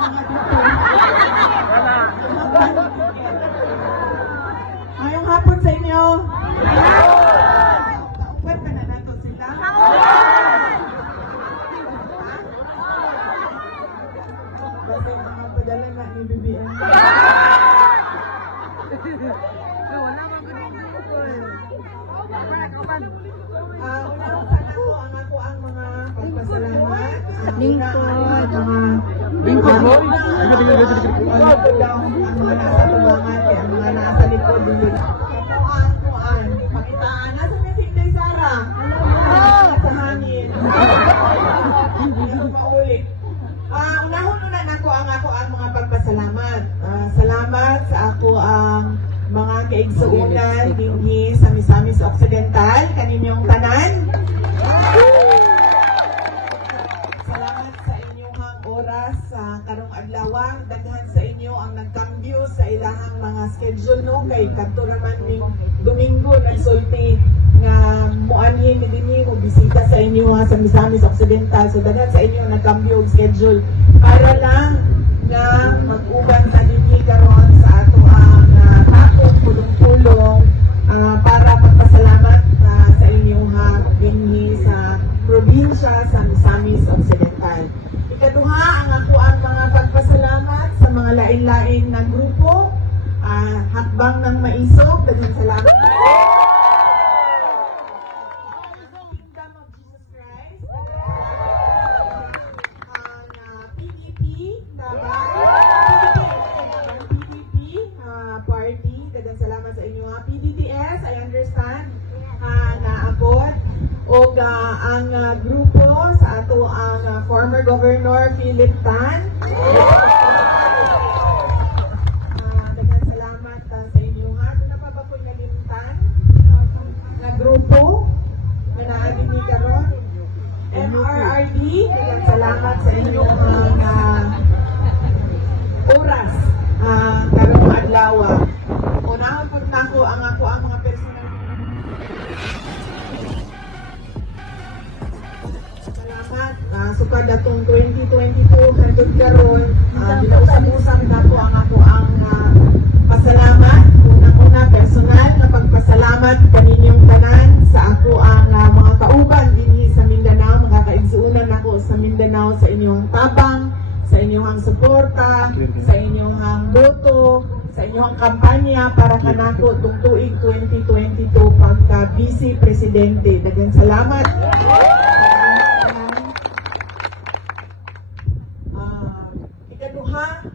mga dito. Ngayong hapon sa inyo. Upat ka na nato sila. Basta yung mga padala na ni BBM. Ang mga pagpasalamat. Lingkod. Lingkod mo? Ang mga nasa tulangan, ang mga nasa likod. Kuan. Pakitaan. Nasa may Sinday Sara? Sa hangin. Hindi ako maulit. Unahon-unan ako ang mga pagpasalamat. Salamat sa ako ang mga kaigsuunan dinhi sa Misamis Occidental, kaninyong tanan. Salamat sa inyong oras sa karong adlaw. Daghan sa inyo ang nagkambyo sa ilahang mga schedule no kay kadto naman ning Domingo nagsulti nga muanhin ni dinhi mo bisita sa inyo sa Misamis Occidental. So daghan sa inyo ang nagkambyo og schedule para lang nga mag-uban sa dinhi karon sa ato ang takot pulong-pulong para pagpasalamat sa inyong dinhi sa probinsya sa Misamis Occidental. Ikaduha ang ako ang mga pagpasalamat sa mga lain-lain na grupo, Hakbang ng Maisog, daghang salamat. Kingdom of Jesus Christ, PDP, PDP party, daghang salamat sa inyo. PDTS, I understand, naabot. O ang grupo sa ato ang former Governor Philip Tan. Daghang salamat sa inyo ha. Doon na pa ba po nalimtan na grupo na naadin ni karon. MRRD, daghang salamat sa inyo oras karong adlaw. Unahon pud nako ang mga personal. Sukad atong 2022 hangtod karon usab-usab nako ang pasalamat una personal na pagpasalamat kaninyong tanan sa ako ang mga kauban dinhi sa Mindanao, mga kaigsuunan nako sa Mindanao sa inyong tabang, sa inyong suporta, sa inyong boto, sa inyong kampanya para kanako tung tuig 2022 pagka Vice Presidente. Daghang salamat.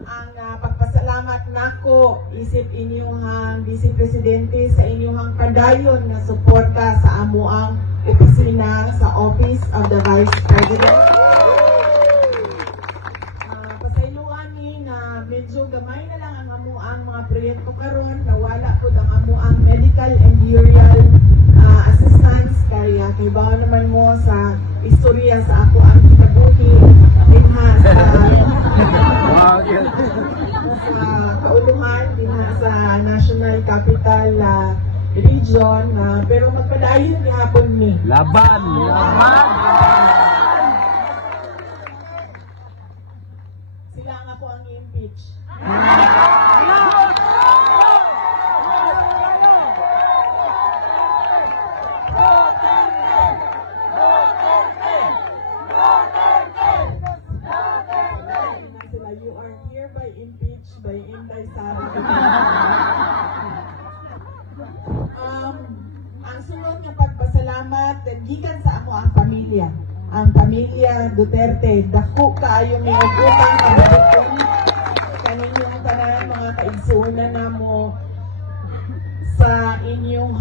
Ang pagpasalamat nako isip inyong Vice Presidente sa inyong padayon na suporta sa amuang opisina sa Office of the Vice President. Pasayloan ni na medyo gamay na lang ang amuang mga proyekto karon, nawala po ang amuang medical and burial assistance kaya kibaw naman mo sa istorya sa ako ang kinabuhi dinha sa kauluhan dinha sa National Capital Region pero magpadayon gihapon ni laban sila nga po ang i-impeach. You are hereby impeached by Inday Sara. Ang sunod nga pagpasalamat gikan sa ako ang pamilya. Ang pamilya Duterte, dako kaayo may utang kabukon kaninyong tanan mga kaigsuunan namo sa inyong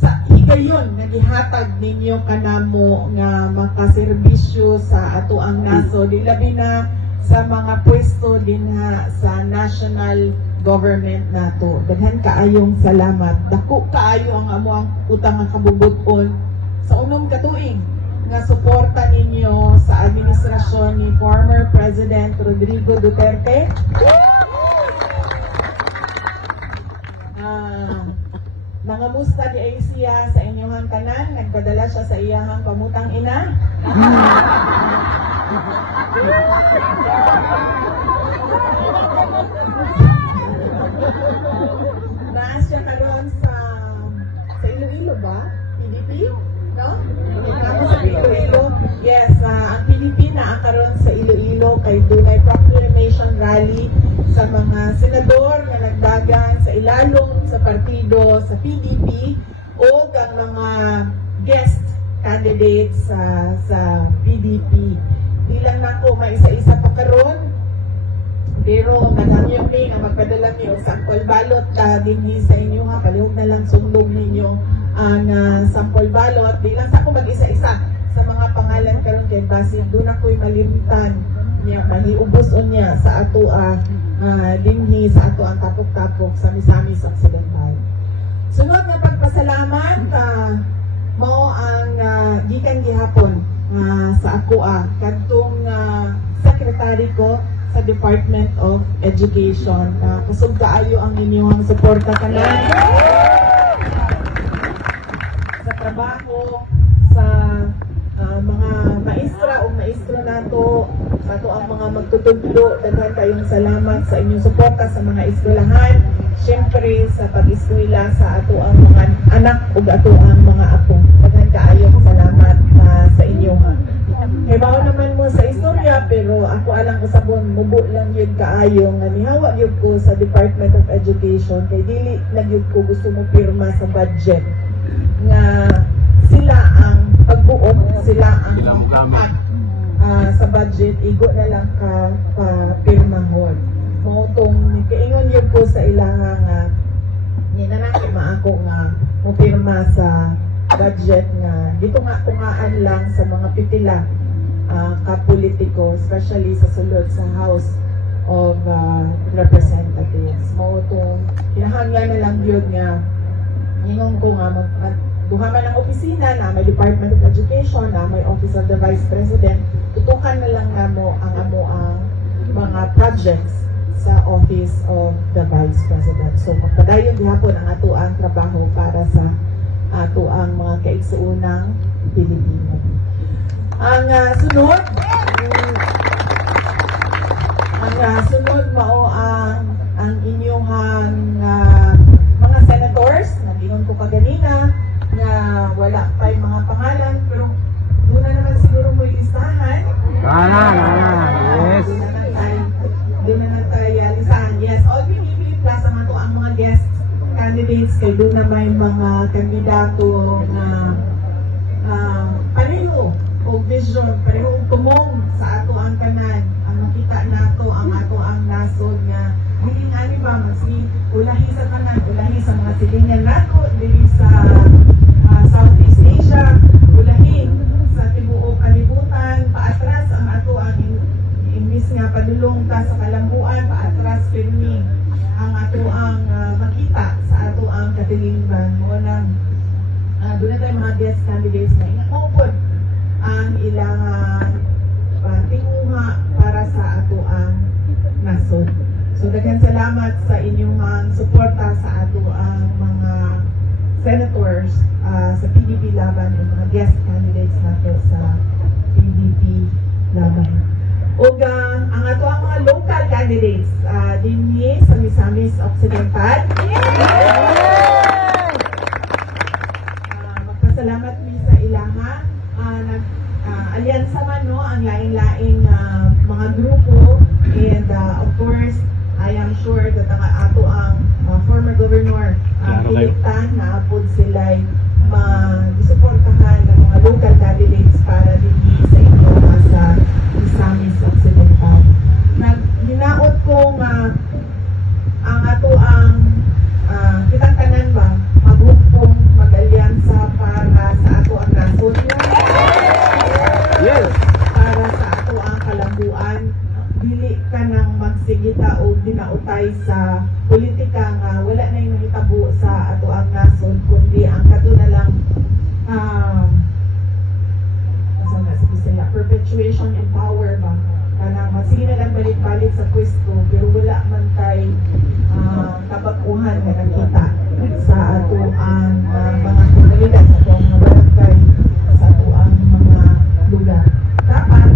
sa higayon nga gihatag ninyo kanamo nga makaserbisyo sa ato ang naso di labi na sa mga pwesto dinha sa national government nato. Daghan kaayong salamat. Dako kaayo ang amo ang utang nga kabubuton sa unom ka tuig nga suporta ninyo sa administrasyon ni former President Rodrigo Duterte. Nangamusta di ay siya sa inyong tanan, nagpadala siya sa iyahang pamutang ina. Naas siya karon sa Iloilo ba? PDP? No? Ikaw sa Iloilo? Yes, ang PDP na karon sa Iloilo kay dunay proclamation rally sa mga senador nga nagdagan sa ilalong sa partido sa PDP o ang mga guest candidates sa PDP. Di lang na ako maisa-isa pa karon, pero madamyang ni ang magpadala niyo sa sample ballot dinhi sa inyo ha, palihog na lang sundog ninyo ang sample ballot. Di lang sa ako mag-isa-isa sa mga pangalan karon kay basin doon ako'y malimtan niya, mahiubos niya sa ato dinhi sa ato ang tapok-tapok sa Misamis Occidental. Sunod na pagpasalamat mao ang gikan gihapon sa ako kadtong secretary ko sa Department of Education. Kusog kaayo ang inyong suporta kanan sa trabaho sa mga maestra o maestro nato, sa ato ang mga magtutuglo. Daghan kayong salamat sa inyong suporta sa mga eskwelahan, syempre sa pag-eskwela sa ato ang mga anak o ato ang mga apo. Daghan kaayong salamat sa inyo ha. Kay bao naman mo sa istorya, pero ako alang ko sabon mubo lang yun kaayo nga nihawa yun ko sa Department of Education kay dili lang yun ko gusto mo pirma sa budget nga sila ang pagbuot, sila ang pagpapat sa budget, igo na lang ka pirmahon. Mautong kaingon yun ko sa ilang ninanaki maako nga mo pirma sa budget nga dito nga tungaan lang sa mga pitila kapolitiko, especially sa sulod sa House of Representatives. Mautong kinahanglan na lang yun nga ingon ko nga duhaman ng opisina na may Department of Education, na may Office of the Vice President, tutukan na lang namo ang mga projects sa Office of the Vice President. So magpadayon gihapon ang ato ang trabaho para sa ato ang mga kaigsuunang Pilipino. Ang sunod mao ang inyong mga senators na gingon ko kaganina nga wala pa yung mga pangalan, pero doon na naman siguro mo listahan. Yes. Doon na tayo listahan. Yes, all PDP plus ang ato ang mga guest candidates kay doon na may mga kandidato na pareho o vision, pareho tumong sa ato ang kanan, ang makita nato ang ato ang nasod nga hiling ani ba masig ulahi sa kanan, ulahi sa mga silingan nato dili sa Southeast Asia, ulahi sa tibuok kalibutan, paatras ang ato ang imbis nga padulong ta sa kalambuan, paatras pirmi ang ato ang makita sa ato ang katilingban. Mo nang doon na tayo mga guest candidates na inaupod ang ilang tinguha para sa ato ang nasod. So daghan salamat sa inyong suporta sa ato ang mga senators sa PDP laban o mga guest candidates nato sa PDP laban. O ang ato ang mga local candidates dinhi sa Misamis Occidental. Magpasalamat mi sa ilaha. Alyansa man no ang laing-laing mga grupo, and of course I am sure that ang ato ang former governor Kiliktan na apod sila'y mag-suportahan ng mga local candidates para dinhi sa inyo sa Misamis Occidental. Hinaot ko ang ato ang kitang tanan ba maghugpong mag-alyansa para sa ato ang nasod. Yes. Para sa ato ang kalambuan, dili ka nang magsigita o dinautay sa politika nga wala na yung hitabo sa ato ang nasod, kundi ang kato na lang perpetuation in power ba, kanang magsige na lang balik-balik sa pwesto pero wala man tay kabakuhan na nakita sa ato ang mga komunidad, sa ato ang mga barangay, sa ato ang mga lugar. Dapat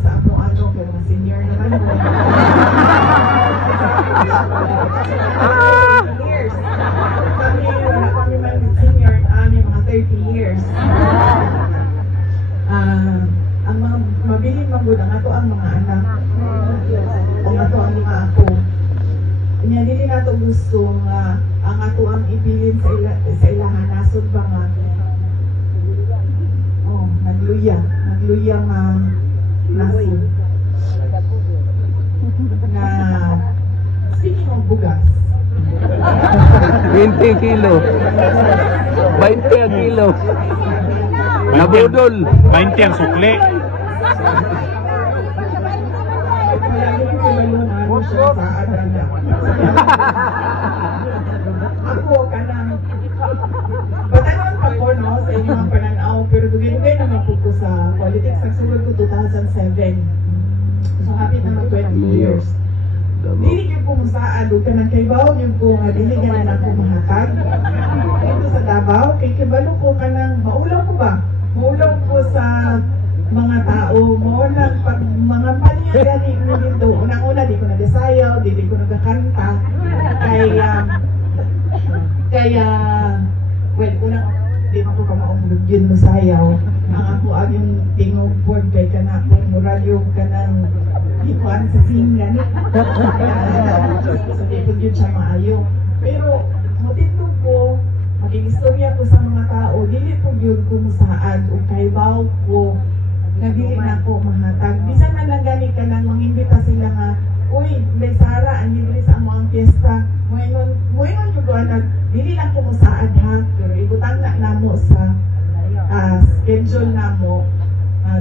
sa ako ano, pero mga senior naman mo. Years. Wala kami man senior, mga 30 years. Ang mga mabiling magod ang ato ang mga anak. Ang ato ang mga ako. Kanya dili nato gusto nga ang ato ang ibilin sa ilahan nasod ba nga nagluya nga nasod na speaking of bugas 20 kilo 20 ang kilo nabudol 20 ang sukli. Ako kanang patanon pa ko no sa inyong pananaw pero dugay-dugay naman po ko sa politics. Nagsulod ko 2007. So happy na mag 20 years. Dili ko po musaan o kanang kaybaw yung po nga dili ganan ako mahatag. Ito sa Davao kay kibalo ko kanang maulaw ko ba? Maulaw ko sa mga tao mo na pag mga panya gani nito unang-una di ko nagasayaw, di ko nagakanta kaya well unang di ko ka maumulog yun masayaw ang ako ang yung tingog board kay kana ko muralyo kanang ikuan sa singan so di ko yun siya maayo pero matindog ko maging istorya ko sa mga tao dili po yun kung saan o kaybaw ko nagili na ako mahatag. Bisan na lang gani ka nang mangimbita sila nga, uy, may Sara, ang dili sa among fiesta. Moingon yung buwan dili lang ko musaad ha, pero ibutang na namo sa schedule namo.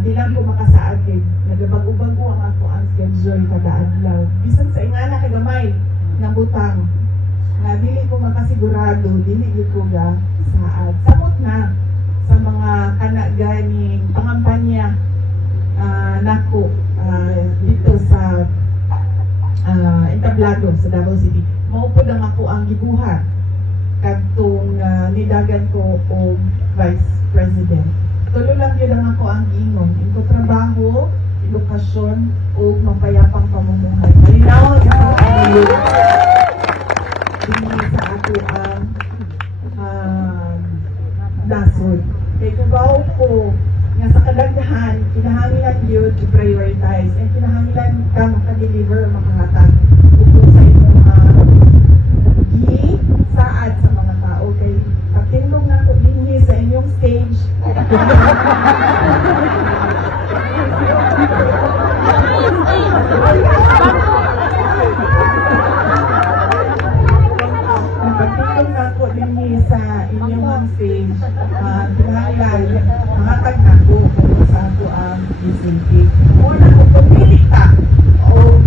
Di lang ko makasaad din. Nagabag-ubag ko ang ako ang schedule kada adlaw. Bisan sa ingana kagamay na butang. Nga dili ko makasigurado, dili ko ga saad. Samot na sa mga kanaganing pangampanya nako dito sa entablado sa Davao City. Maupod ang ako ang gibuhat kadtong nidagan ko o Vice President. Tulo lang yun ang ako ang ingon. Ito trabaho, edukasyon o mapayapang pamumuhay. Malinaw ang hindi sa ato ang nasod. Kaya kabaw ko nga sa kadaghan, kinahanglan yun to prioritize and kinahanglan ka makadeliver makahatag ito sa inyong saad sa mga tao. Kay pagtindog na ko din sa inyong stage pagtindog na ko din sa inyong stage kinahanglan mahatag na ko sa ato ang PCP. Una ko pumili ka o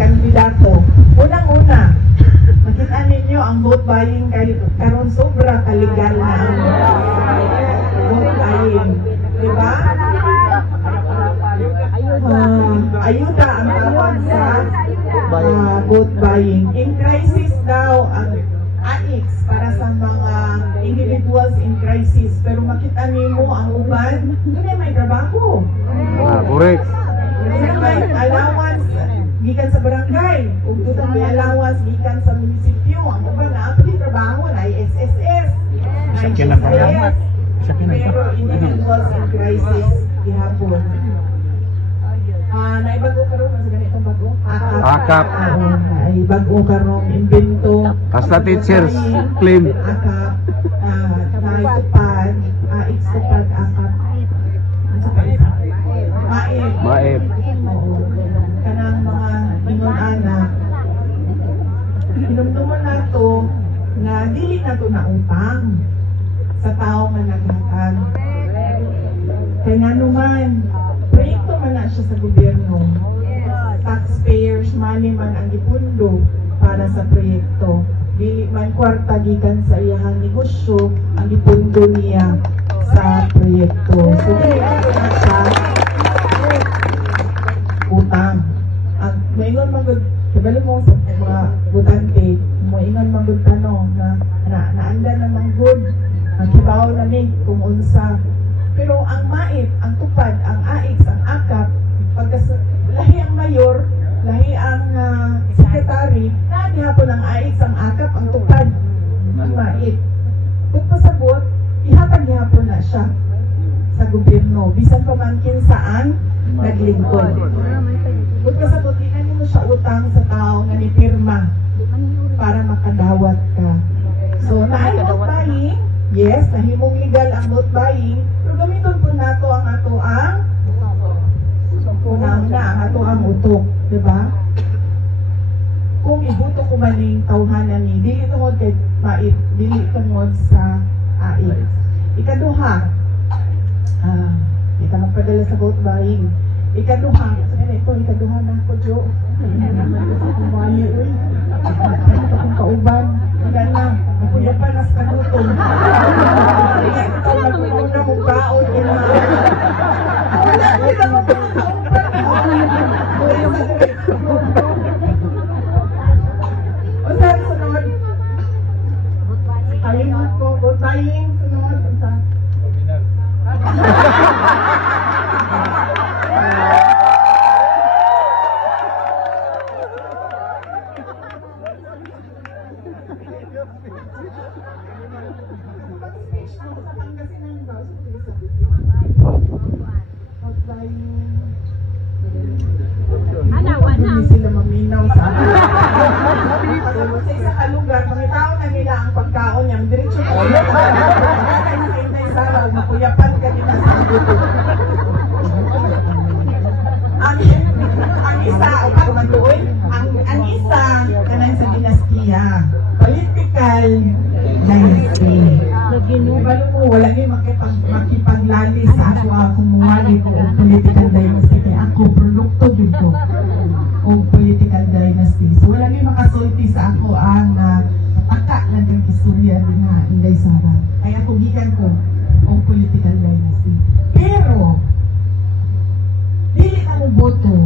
kandidato. Unang-una, makita ninyo ang vote buying karon sobra kaligal na ang vote buying. Diba? Ayuda ang tawag sa vote buying. In crisis daw ang AIX para sa mga individuals in crisis. Pero makita nimo ang uban, doon may trabaho. correct Doon may allowance gikan sa barangay. Ug doon may allowance gikan sa munisipyo. Ang uban na ato di trabaho na SSS. Sakyan na pa. Pero individuals in crisis gihapon. Naibago karon sa ganitong bago. Akap. Ay bago karon imbento. Basta teachers claim Akap. Naitupad. Itupad akap. Ano pa isa? Maip. Maip. Oo. Kanang mga ingon-anak. Hinumduman na to na dili na to na utang sa tao nga naghatag. Kaya nga naman, proyekto man na siya sa gobyerno. Taxpayers money man ang gipundo para sa proyekto. Dili man kwarta gikan sa iyang negosyo ang gipundo niya sa proyekto. So dili na siya utang. Ang maingon magud kabalo mo sa mga butante, maingon magud tanong na naanda namang good. Ang kibaw na ni kung unsa. Pero ang MAIP, ang tupad, ang AIX, ang AKAP, lahi ang mayor, lahi ang sekretary, na gihapon ang ait ang akap ang tukad ang mait. Kung pasabot, ihatag gihapon na siya sa gobyerno, bisan pa man saan naglingkod. Kung pasabot, ikan mo siya utang sa tao nga ni pirma para makadawat ka. So, naay vote buying, yes, nahimong legal ang vote buying, pero gamiton po nato ang ato ang unang ang ato ang utok, di ba? Kung ibuto ko maning tawhanan ni, dili tungod kay mait, dili tungod sa ait. Ikaduha, di ka magpadala sa vote buying. Ikaduha, ikaduha na ako, Jo. Kumayo, uy. Akong kauban. Wala na. Nakuya pa nas kanutong. Ikaw na kumauna mong kaon. Wala, kita mo pa ng kauban. O saan sunod? Kalimot ko, vote buying. Sunod, saan? Hindi sila maminaw sa sa isang kalugar, pangitao na nila ang pagkaon niya, diretsyo ko nila nakintay sa araw, makuyapan ka nila sa buto. Ang isa, o pagmatuoy, ang isa, kanan sa dinastiya, political dynasty. Balo mo, wala niyo makipaglali sa ako kumuwali ko o political dynasty. Kaya ako, produkto dito o political dynasty. So, wala niyo makasulti sa ako ang taka lang ng istorya din na Inday Sara. Kaya kugikan ko o political dynasty. Pero, dili ka mo boto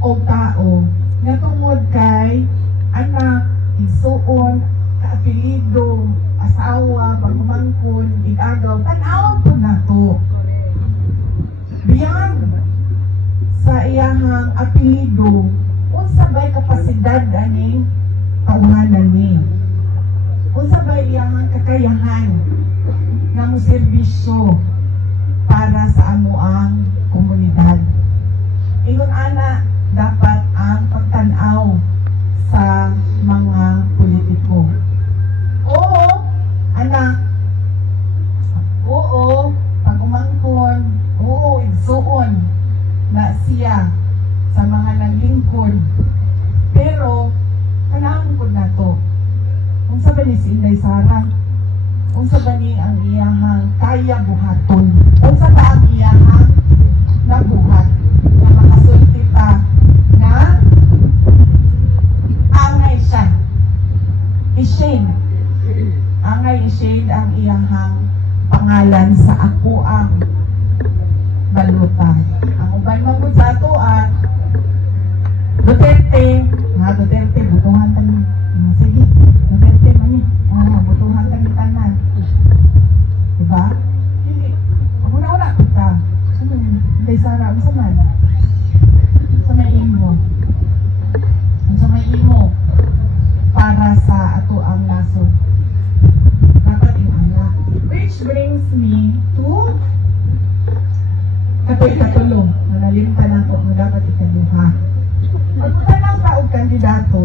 o tao nga tungod kay anak, igsuon, kaapelido, asawa, pagmamangkon, igagaw, tanawag po na to. Beyond sa iyahang apelido, unsa ba'y kapasidad aning tauhanan ni? Unsa ba'y iyahang kakayahan na mo serbisyo para sa amuang komunidad? Ingon ana, dapat ang pagtanaw sa mga politiko. Oo, anak. Oo, pag-umangkon. Oo, igsuon na siya sa mga naglingkod. Pero, kailangan ko na to. Kung sa ba ni si Inday Sara, kung sa ba ni ang iyahang kaya buhaton, kung sa ba ang iyahang nabuhat, na makasulti pa na angay siya. I-shade. Angay i-shade ang iyahang pangalan sa ako ang baluta. Ang uban mo sa ato Duterte, Duterte, butuhan tayo. Sige, Duterte, mami. Butuhan tayo tanan. Diba? Hindi. Una-una kita. Inday Sara, ang saman. Sa may imo. Sa may imo. Para sa ato ang nasod. Dapat inana. Which brings me to katuloy. Nanalimtan ako na dapat ikaduha. Pagkutanaw ka og kandidato,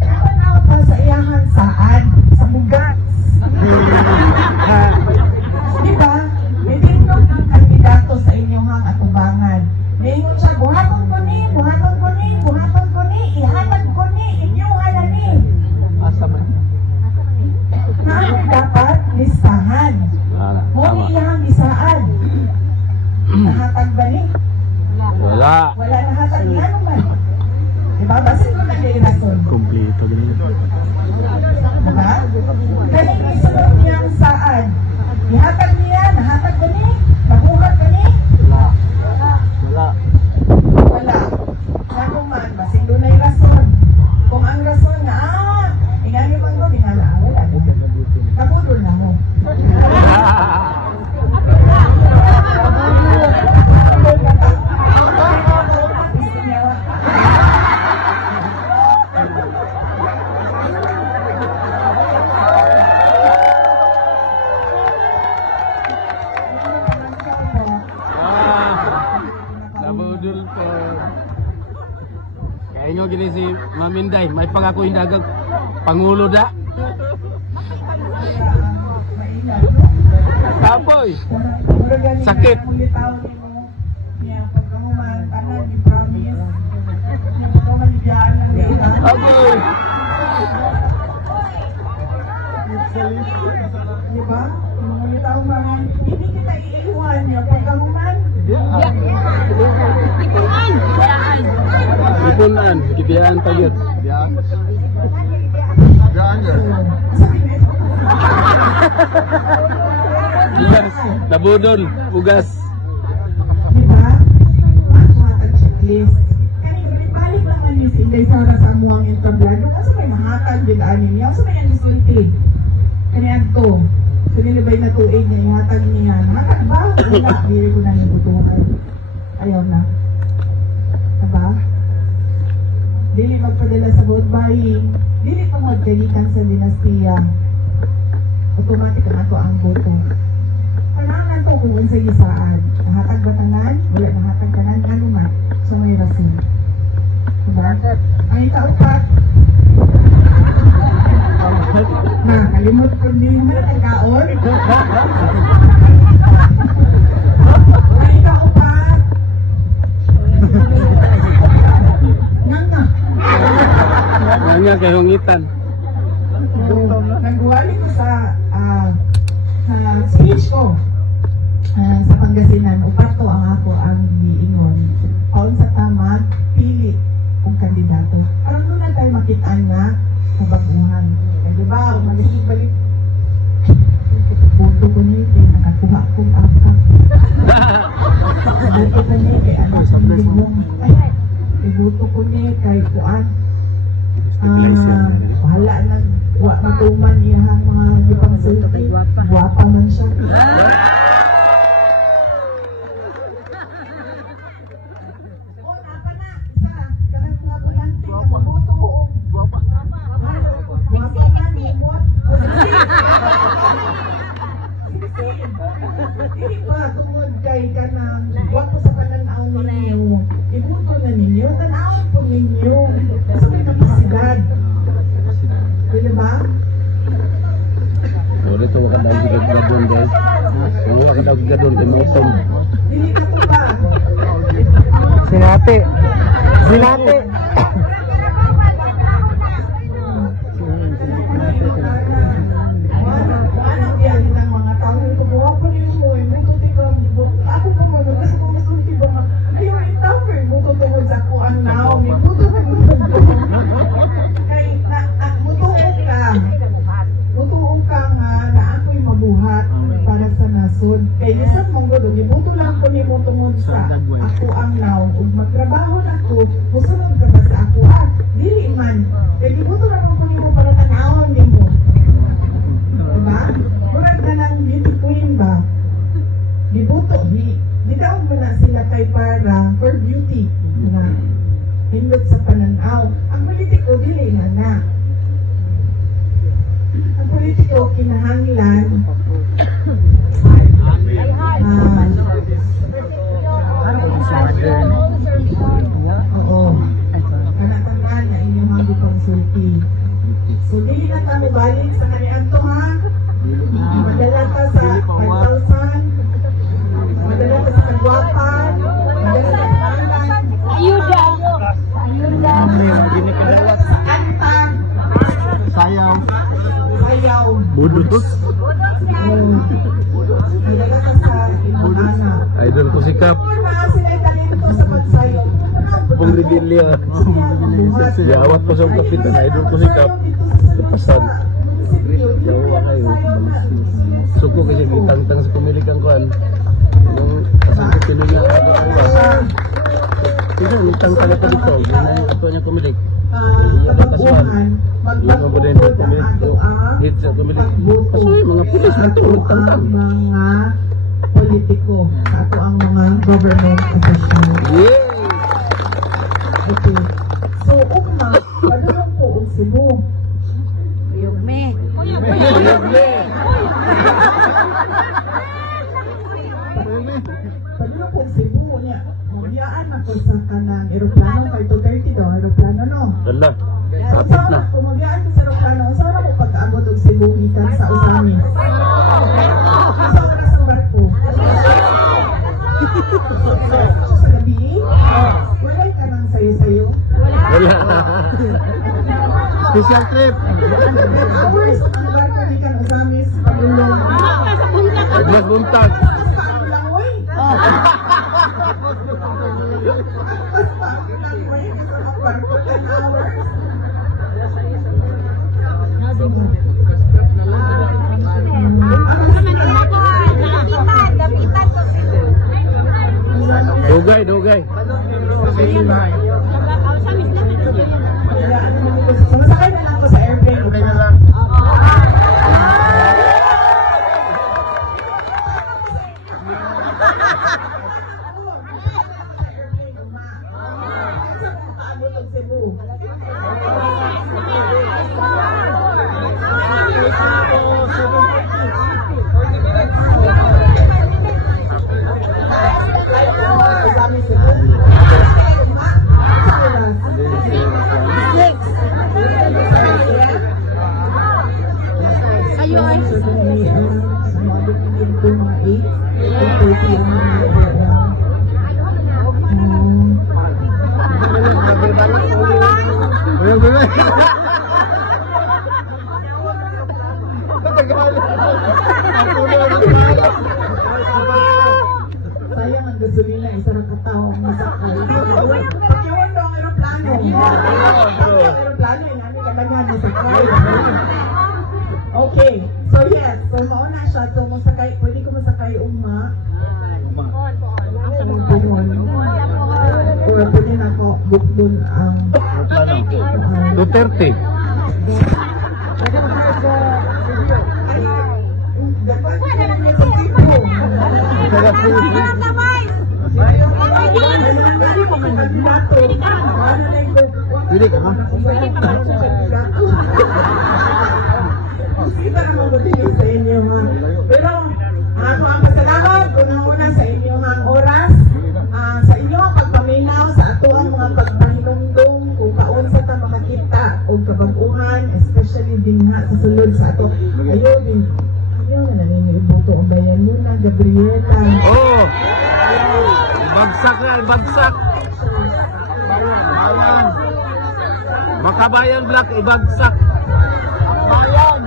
nakanaw pa sa iyahan saan? Sa bugas. Diba? Bibindog ang kandidato sa inyong atubangan. Mingon siya, buhaton ko ni, buhaton ko ni, buhaton ko ni, ihanag ko ni, inyong halani. Asa man? Naano dapat listahan. Muni iyang lisaan. Nahatag ba ni? Wala. Wala na Mga Minday, may pangako yung dagang Pangulo da. Tapoy. Sakit. Agoy. Diba? Mga tao mga hindi kita iiwan niya pagkamuman. Ipunan, kibiyaan pa yun. Ugas, nabudol, ugas. Diba? Mahatag checklist. Kaya balik naman yung sinday sa sa amuang entablado. Kasi may mahatag din anin niya. Kasi may anisulti. Kaya ito. So nilibay na tuig niya. Ihatag niya. Mahatag ba? Wala. Bili ko na yung butuhan. Ayaw na. Diba? Dili magpadala sa vote buying. Dili pang magkalitan sa dinastiya. Automatic na ito ang boto. Kailangan ito kung sa gisaan. Nahatag batanan, wala nahatag kanan, ano man. So may rason. Diba? Ang ikaupat. Na, kalimot ko niyo yung mga nagkaon. Ang ikaupat. Nga. Nga kayong ngitan. Nagwali ko sa speech ko sa Pangasinan. Upato ang ako ang giingon. Aon sa tama, pili kung kandidato. Parang doon na tayo makitaan nga kabaguhan. Eh, diba, umalis balik. Boto ko niya, kaya nakakuha kong apat. Boto ko niya, kaya anak kong bigong. Ay, boto ko niya, kay kuan. Wala nang matuman iyang mga gipang sulti. Guwapa man siya. O, napa na. Isa. Karang mga bulante. Mabuto. Guwapa man. Imot. Hindi ba tungod kay ka ng guwapo sa pananaw ninyo. Ibuto na ninyo. Tanawin po ninyo. Kasi may kapasidad. Pwede ba? Wala ito wakadang gigadon guys. Wala wakadang gigadon kay Mosong. Dili ka po ba? Sinati. Sinati. Anong yan ng mga tao? Ito po ako rin mo. May tuti ba? Ako po mo. Kasi kung masunti ba? Ayaw yung tao. May tutungod sa kuan now. May buto na kay mutuong ka. Mutuong ka nga na ako'y mabuhat para sa nasod. Kay lisat mong gulo, gibuto lang ko ni mo tungod sa ako ang now. Ug magtrabaho na ko, musunod ka ba sa ako? Dili man. Kay gibuto lang ko ni mo para tanawon ni mo. Diba? Murag na lang beauty queen ba? Gibuto, di daw mo na sila kay para for beauty. Diba? Hindot sa pananaw. Ang politiko, dili na na. Ang politiko, kinahanglan. Oo. Kanatandaan na inyong mga konsulti. So, dili na tayo balik sa kanilang to, ha? Madala ka sa 5,000. Madala ka sa kagwapan. Madala ka sa pangalan. Ayuda. Sa antang. Sayaw. Ayaw. Budus. Madala ka sa inyong anak. Idol ko si Kap. Una, sila talento sa pagsayaw. Pong Ridilya. Siya awat ko sa kapitan. Idol ko si Kap. Lepasan. Yawa kayo. Suko kasi gitangtang sa pumilikan kuan. Yung kasang pinunya ako kayo. Kasi utang pala pa dito. Yun ang ato niya kumilik. Kabaguhan, Yung mga budaya sa kumilik. Hit sa kumilik. Kasi mga pulis na ito. Utang ang mga politiko sa ato ang mga government official. Yeah! Okay. So, ugma, padulong po ang Cebu. Yugme. Padulong po ang Cebu niya. Muyaan ako sa kanang aeroplano, 5:30 daw, aeroplano no. Wala. Special trip. Hours ang barko ni kang usamis pagulong. Nagbuntag. Saan lang, oy? May isang barko 10 hours. Dugay, dugay. Sumasakay na lang ako sa airplane. Okay na lang. Sayang ang gasolina, isa ng katawang masakay. Pakiwan daw ang aeroplano. Aeroplano, inami ka ba nga masakay? Okay, so yes, so mauna siya. So masakay, pwede ko masakay uma. Kung pwede na ako bukbun ang... Duterte. Pwede ka ba? Kita naman mabuti sa inyo ha. Pero ako ang pasalamat unang-una sa inyong ang oras, sa inyong pagpaminaw sa ato ang mga pagpahinumdum kung kaunsa ta makakita o kabaguhan, especially din nga sa sulod sa ato. Ayaw na naninibuto ang bayan mo na, Gabriela. Oh! Bagsak na, bagsak. Makabayan Black, ibagsak. Bayan!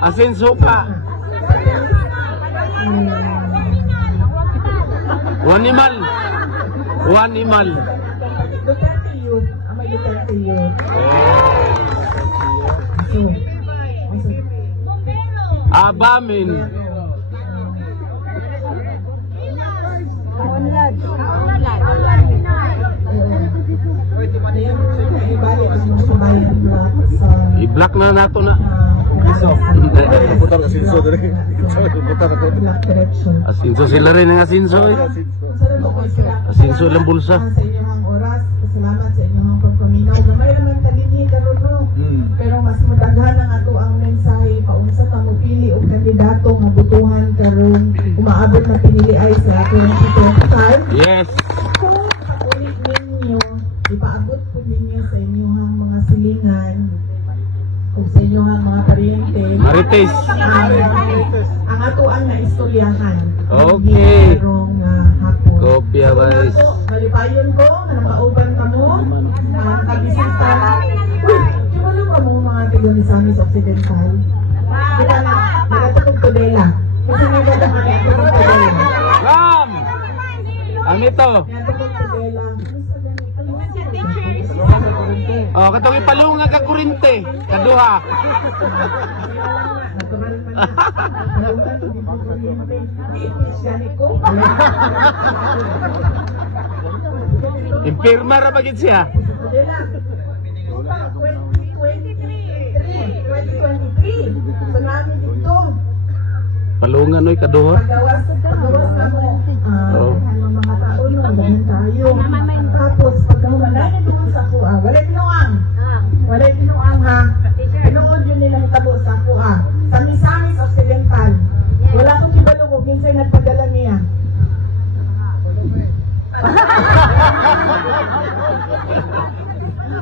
Asin suka. Wanimal. Wanimal. Duterte youth. Ama Duterte youth. Abamin. I-block na nato na. Asinso sila rin ang asinso. Asinso lang bulsa. Sa inyong oras, salamat sa inyong pagpaminaw. Gamay naman talinhi karon no. Pero mas madaghan ang ato ang mensahe paunsa ta mo pili og kandidato nga butuhan karon umaabot na pinili ay sa 2025. Yes. Kung kaulit ninyo, ipaabot po ninyo sa inyong mga silingan kung sa inyong mga pariente. Marites. Ang ato ang naistoryahan. Okay. Karong hapon. Kopya guys. Malipayon ko, namauban ka mo, kabisita. Uy, di ba naman mo mga Tigomisamis Occidental? Di ba na, nagatapog ko dela. Kasi may ganda mga nagatapog ko dela. Ram! Ang ito. Nagatapog ko dela. Oh, katong ipalunga ka kurinte. Kaduha. Natural man. Nautan ko dito kuryente. Ganit ko. Impirma ra bagid siya. 2023. So namin dito. Palungan oy kaduha. Pagawas na mo. Oo. Ang mga tao no, ganun tayo. Tapos pagkahumanay na dito sa kuha, walay pinuang. Walay pinuang ha. Pinuod yun nila hitabo sa kuha. Sa Misamis Occidental. Wala akong kibalo ko, kinsay nagpadala niya.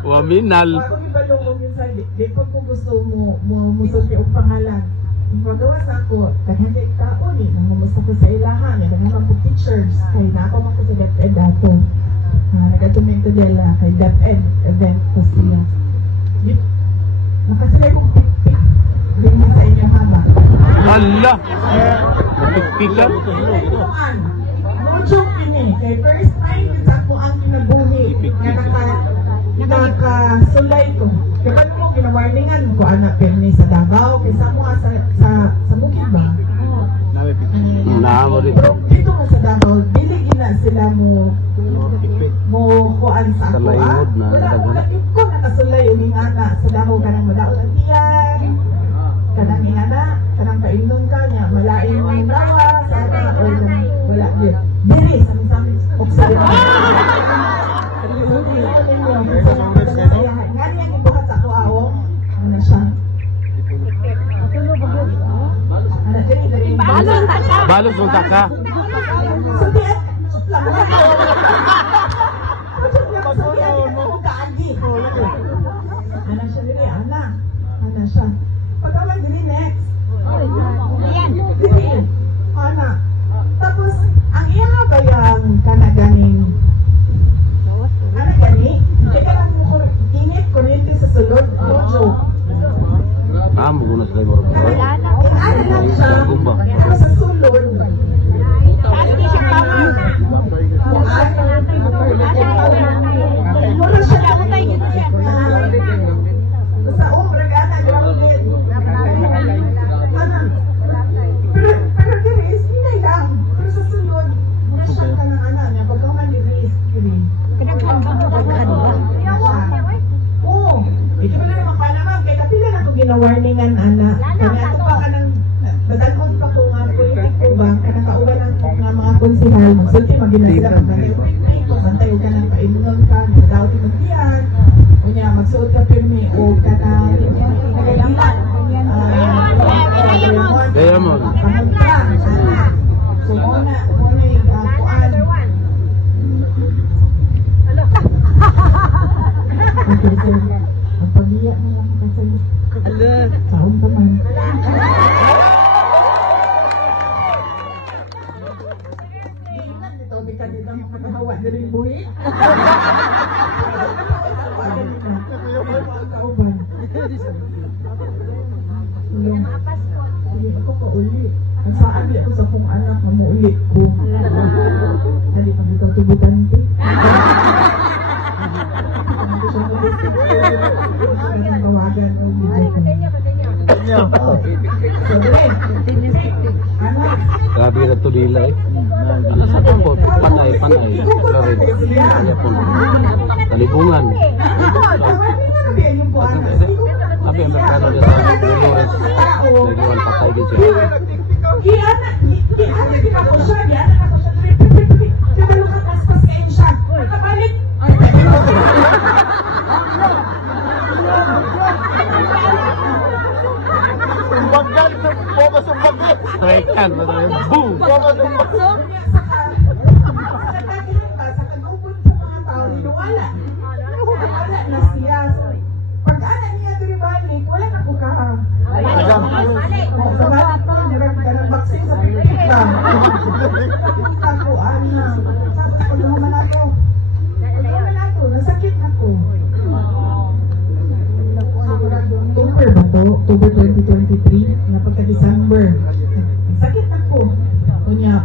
Waminal. Ako kibalo ko kinsay, di ko gusto mo musulti og pangalan. Ang pagawas ako, daghan kay tao ni, nang mumusta ko sa ilahan, daghan man po teachers, kay na ako man ko sa DepEd dato. Nagatumento nila kay DepEd event ko siya. Nakasilay kong pick-pick din sa inyo haba. Hala! Pikpikan? No joke ini. Kay first time sa ako ang kinabuhi nga nakasulay ko. Kaya ba't mo ginawarningan ko anak perni sa Davao kaysa mo sa bukid ba? Naamo Pero dito. dito mo sa Davao, dili gina sila mo kuan sa ako. Kalayod na, Wala daghan. ko nakasulay yung ingana sa Davao kanang madaot ang tiyan. Kanang ingana, kanang paindon ka niya, malain mo yung brawa, sa wala din. Dili, sami-sami, uksay. Nga niya gibuhat sa ako awong, ano siya? Ano dili. Balos mo ka. Sabihan, Ana siya dili, ana. Ana siya. Patawalan dili next. Dili. Ana. Tapos, ang iya bayang kanaganing. Ana gani? Hindi ka lang mo init, kuryente sa sulod. No joke. Amo ko na sila mo. Ano lang siya. Pero sa sulod. Mura siya. Basta umbragana, grounded. Pero diris, hinay lang. Pero sa sunod, mura siya ka ng anak niya. Pagka man diris, kiri. Oo. Ito ba na naman ka naman. Kaya kapila na ko ginawarningan, anak. Kaya ito pa ka ng madalhon pa ko nga politik ko ba? Kaya nakauwan ang mga konsihal. Magsulti, maginasila. Bantay ka ng painunan ka. Nagdawat yung magdiyan. Kunya, magsuot ka pirmi o ka na nagagila. Kaya mo. Pamunta. So, muna yung kuan. Ang pag-iyak na lang kasi. Kaon pa man. Ito, di ka dito makahawa na rin buhi. Kauban. Hindi ako kauli. Ang saan di ako sa kong anak na maulit ko. Dali pa dito tubutan ko. Tawagan ng video ko. Grabe na to dila eh. Ano sa kampo? Panay. Lorin. Kaya po. Talibungan. Abi ang magkano dyan sa Dolores. Nagluwan patay din siya. Strike kan. Boom! Pag-anak niya ito rin balik, wala na po ka. Sa balik pa, meron ka ng vaccine sa pipita. Ako, anak. Pag naman ako. Nasakit na ko. October ba to? October 2023, na pagka-December. Sakit na ko. Kunya,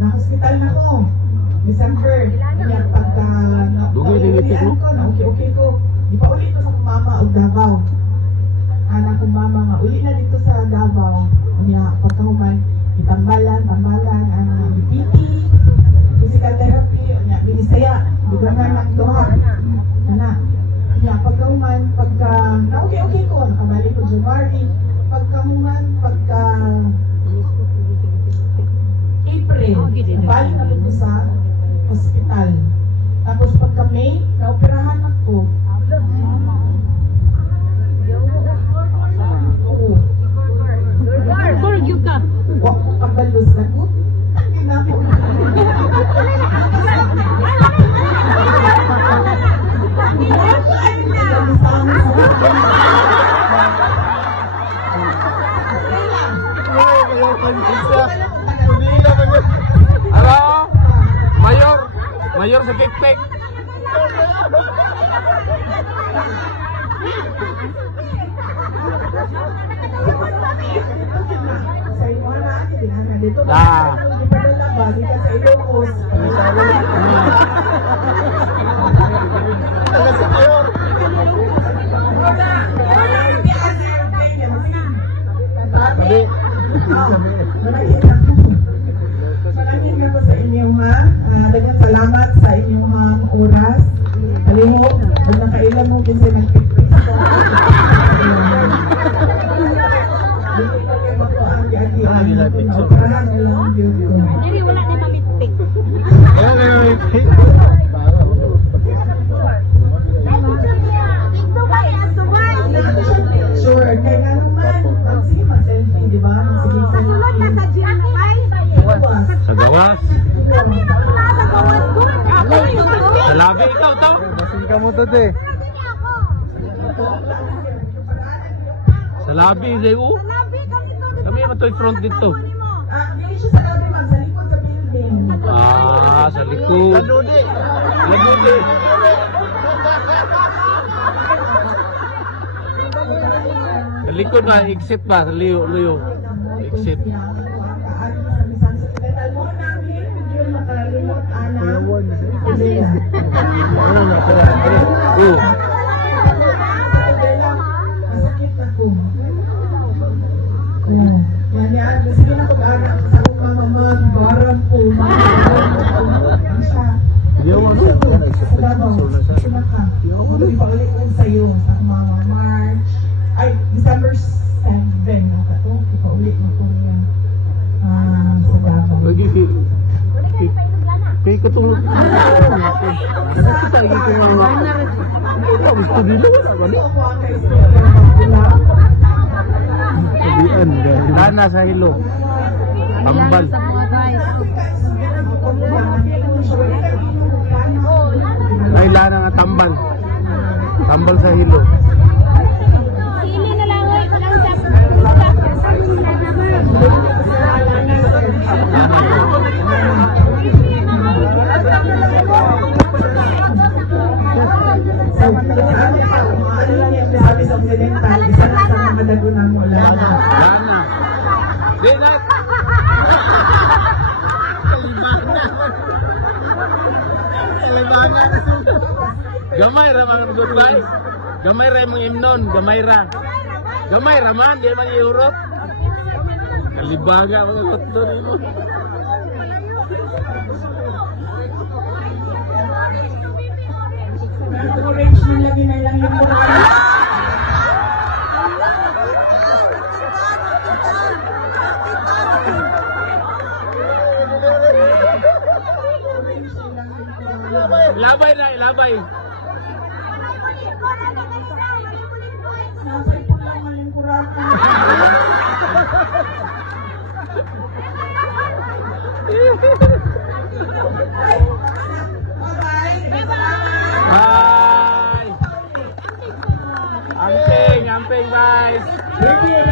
na-hospital na ko. December. Kunya, pagka na-ulian ko, na-okay ko. Di pa ulit ko sa mama o Davao. Anak kong mama nga, uli na dito sa Davao. Kunya, pagkahuman, itambalan, BP, physical therapy, kunya, binisaya, dugangan ng doha. Anak. Yeah, pagkahuman, na-okay ko, nakabalik ko January, pagkahuman, April, balik na ko sa hospital. Tapos pagka May, naoperahan ako. Oo. Wak ko kabalos na ko. Hindi na ako. Hello? Mayor Mayor sa pikpik. Sa inyo na, kailangan dito. Ah. Ipadala ba? Di ka sa Ilocos. Maraming ako sa inyo ha. Daghang salamat sa inyong oras. Kalihok, kung nakailan mo kasi nagpipik ko. Dito pa kayo ako ang agi-agi. Parang ilang views ko. Diri wala ni mamitpik. Sure, kaya nga naman. Sige, mag-selfie, di ba? Sige, selfie. Sa gawas. Sa labi ikaw to. Basin ka mo to, te. Sa labi, Zeus. Kami matoy front dito. Dili siya sa labi, ma'am. Sa likod sa building. Ah, sa likod. Lagudi. Sa likod na, exit ba? Sa liyo. Exit. Oh. Masakit ako. Yan yan. Sige na pag-anak sa akong mama, barang po. Sa'yo sa mama March. Ay, December 7. Ipaulit mo po yan. Sa Davao. Lagi kay katulog. Kita lagi ko mga. Ikaw gusto dito Lana sa hilo. Tambal. Ay lana nga tambal. Tambal sa hilo. Sili na lang oy, walang sabi sa Occidental, isa na sa mga madagunan mo, Lana. Lana. Dinat. Gamay ra man goodbye. Gamay ra mong imnon, gamay ra. Gamay ra man, di man Europe. Kalibaga mga doktor mo. Orange nila ginalang yung mura. Labay na, labay. Nasa ipon lang malingkuran. Bye. Amping, bye. Thank you.